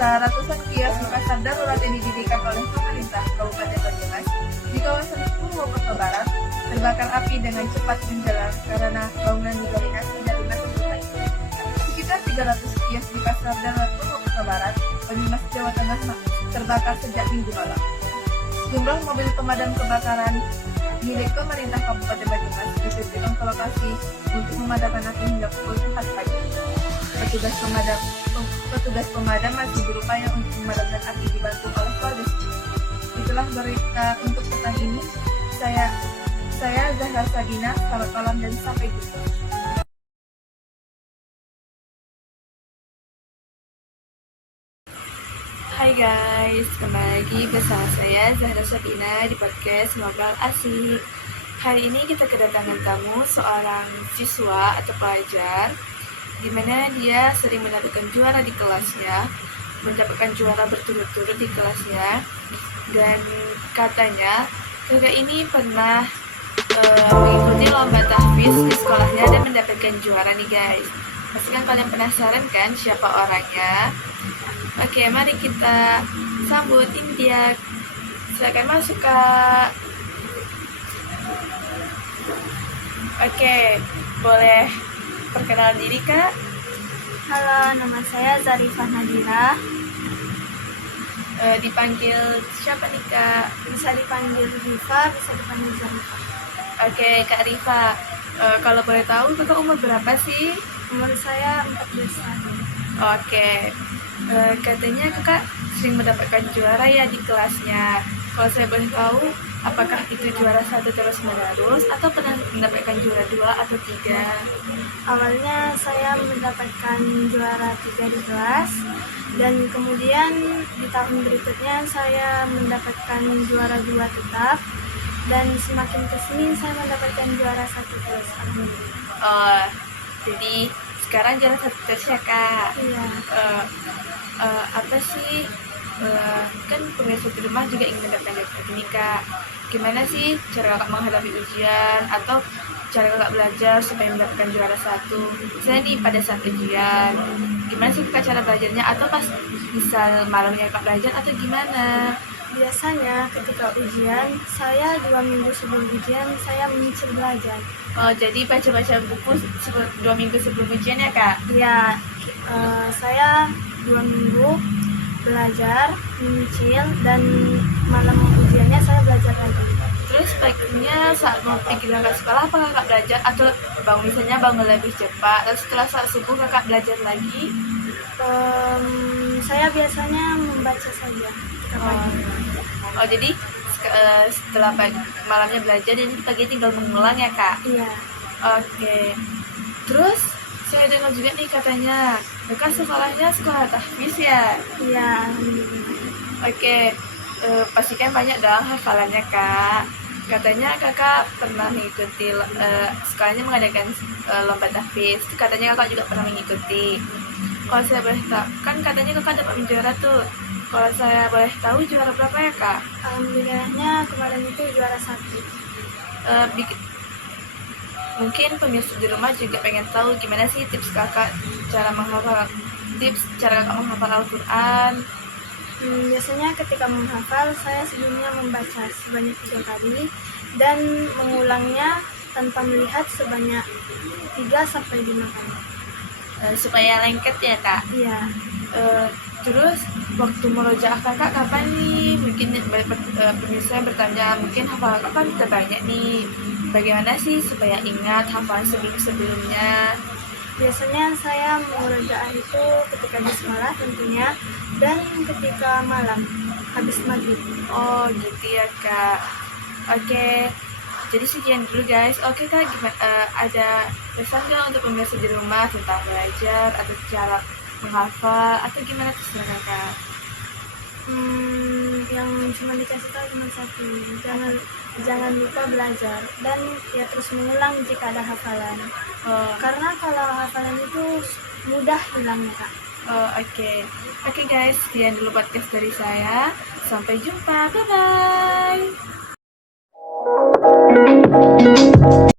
Sementara ratusan kios pasar darurat yang didirikan oleh pemerintah Kabupaten Banyumas di kawasan Purwokerto Barat terbakar api dengan cepat menjalar karena bangunan didominasi dari batu bata. Sekitar 300 kios di pasar darurat Purwokerto Barat, Banyumas, Jawa Tengah terbakar sejak Minggu malam. Jumlah mobil pemadam kebakaran milik pemerintah Kabupaten Banyumas diterjunkan ke lokasi untuk memadamkan api hingga pukul 4 pagi. Petugas pemadam masih berupaya untuk memadamkan api dibantu oleh warga sekitar. Itulah berita untuk petang ini. Saya Zahra Sabina, selamat malam dan sampai jumpa. Hai guys, kembali lagi bersama saya Zahra Sabina di podcast Ngobrol Asik. Hari ini kita kedatangan tamu seorang siswa atau pelajar di mana dia sering mendapatkan juara di kelasnya, mendapatkan juara berturut-turut di kelasnya, dan katanya kakak ini pernah mengikuti lomba tahfiz di sekolahnya dan mendapatkan juara nih guys. Pastikan kalian penasaran kan siapa orangnya? Oke, mari kita sambut ini dia. Silakan masuk Kak. Oke, boleh perkenalan diri Kak? Halo, nama saya Zarifah Nadira. Dipanggil siapa nih Kak? Bisa dipanggil Rifa, bisa dipanggil Zarifah. Oke, Kak Rifa, kalau boleh tahu kakak umur berapa sih? Umur saya 14 tahun. Oke, katanya kakak sering mendapatkan juara ya di kelasnya. Kalau saya boleh tahu, apakah itu juara 1 terus menerus atau pernah mendapatkan juara 2 atau 3? Awalnya saya mendapatkan juara 3 di kelas, dan kemudian di tahun berikutnya saya mendapatkan juara 2 tetap, dan semakin kesini saya mendapatkan juara 1 terus. Oh, jadi sekarang juara 1 terus ya Kak? Iya. Apa sih, kan pemirsa di rumah juga ingin mendapatkan juara ini Kak. Gimana sih cara kakak menghadapi ujian atau cara kakak belajar supaya mendapatkan juara 1? Misalnya nih pada saat ujian, gimana sih kakak cara belajarnya? Atau pas misal malamnya kakak belajar atau gimana? Biasanya ketika ujian, saya 2 minggu sebelum ujian saya menyicil belajar. Oh, jadi baca-baca buku 2 minggu sebelum ujian ya Kak? Ya, saya 2 minggu belajar, menyicil, dan malam ujiannya saya belajar lagi. Terus paginya saat mau pergi berangkat sekolah, apa kakak belajar? Atau bangun lebih cepat, terus setelah saat subuh kakak belajar lagi? Saya biasanya membaca saja. Oh, jadi setelah malamnya belajar, jadi pagi tinggal mengulang ya Kak? Iya. Oke. Terus saya dengar juga nih katanya kakak sekolahnya sekolah tahfiz ya? Iya, alhamdulillah. Oke, pastikan banyak dong hafalannya Kak. Katanya kakak pernah mengikuti sekolahnya mengadakan lomba tahfiz. Katanya kakak juga pernah mengikuti. Kalau saya boleh tahu, kan katanya kakak dapat juara tuh. Kalau saya boleh tahu juara berapa ya Kak? Alhamdulillahnya kemarin itu juara 1. Mungkin pemirsa di rumah juga pengen tahu gimana sih tips kakak cara kakak menghafal Al-Quran. Biasanya ketika menghafal, saya sebelumnya membaca sebanyak 3 kali dan mengulangnya tanpa melihat sebanyak 3-5 kali. Supaya lengket ya Kak? Iya. Terus waktu merojaah kakak kapan nih? Mungkin pemirsa bertanya, mungkin hafal kakak kan terbanyak nih. Bagaimana sih supaya ingat hafalan sebelum-sebelumnya? Biasanya saya merojaah itu ketika di sekolah tentunya, dan ketika malam habis maghrib. Oh gitu ya Kak. Oke, jadi sekian dulu guys. Oke Kak, ada pesan nggak untuk pemirsa di rumah tentang belajar atau cara menghafal atau gimana terserah Kakak? Yang cuma dikasih tahu cuma satu, jangan lupa belajar dan ya terus mengulang jika ada hafalan. Karena kalau hafalan itu mudah hilangnya Kak. Oke guys, sekian dulu podcast dari saya. Sampai jumpa, bye bye.